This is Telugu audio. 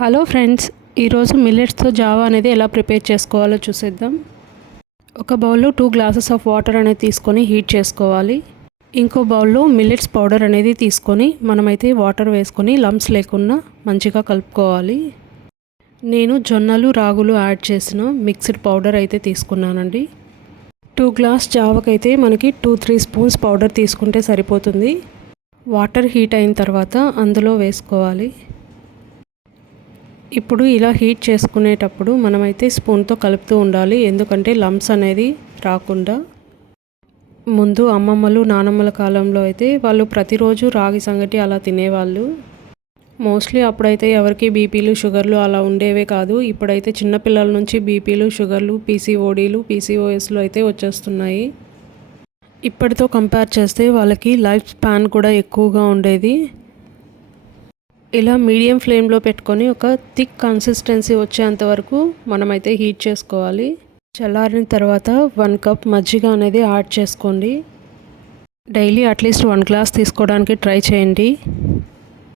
హలో ఫ్రెండ్స్, ఈరోజు మిల్లెట్స్తో జావా అనేది ఎలా ప్రిపేర్ చేసుకోవాలో చూసేద్దాం. ఒక బౌల్లో 2 గ్లాసెస్ ఆఫ్ వాటర్ అనేది తీసుకొని హీట్ చేసుకోవాలి. ఇంకో బౌల్లో మిల్లెట్స్ పౌడర్ అనేది తీసుకొని మనమైతే వాటర్ వేసుకొని లంప్స్ లేకుండా మంచిగా కలుపుకోవాలి. నేను జొన్నలు రాగులు యాడ్ చేసిన మిక్స్డ్ పౌడర్ అయితే తీసుకున్నానండి. 2 గ్లాస్ జావకైతే మనకి 2-3 స్పూన్స్ పౌడర్ తీసుకుంటే సరిపోతుంది. వాటర్ హీట్ అయిన తర్వాత అందులో వేసుకోవాలి. ఇప్పుడు ఇలా హీట్ చేసుకునేటప్పుడు మనమైతే స్పూన్తో కలుపుతూ ఉండాలి, ఎందుకంటే లంప్స్ అనేది రాకుండా. ముందు అమ్మమ్మలు నానమ్మల కాలంలో అయితే వాళ్ళు ప్రతిరోజు రాగి సంగటి అలా తినేవాళ్ళు. మోస్ట్లీ అప్పుడైతే ఎవరికి బీపీలు షుగర్లు అలా ఉండేవే కాదు. ఇప్పుడైతే చిన్నపిల్లల నుంచి బీపీలు షుగర్లు పీసీఓఎస్లు అయితే వచ్చేస్తున్నాయి. ఇప్పటితో కంపేర్ చేస్తే వాళ్ళకి లైఫ్ స్పాన్ కూడా ఎక్కువగా ఉండేది. ఇలా మీడియం ఫ్లేమ్లో పెట్టుకొని ఒక థిక్ కన్సిస్టెన్సీ వచ్చేంత వరకు మనమైతే హీట్ చేసుకోవాలి. చల్లారిన తర్వాత 1 కప్ మజ్జిగ అనేది యాడ్ చేసుకోండి. డైలీ అట్లీస్ట్ 1 గ్లాస్ తీసుకోవడానికి ట్రై చేయండి.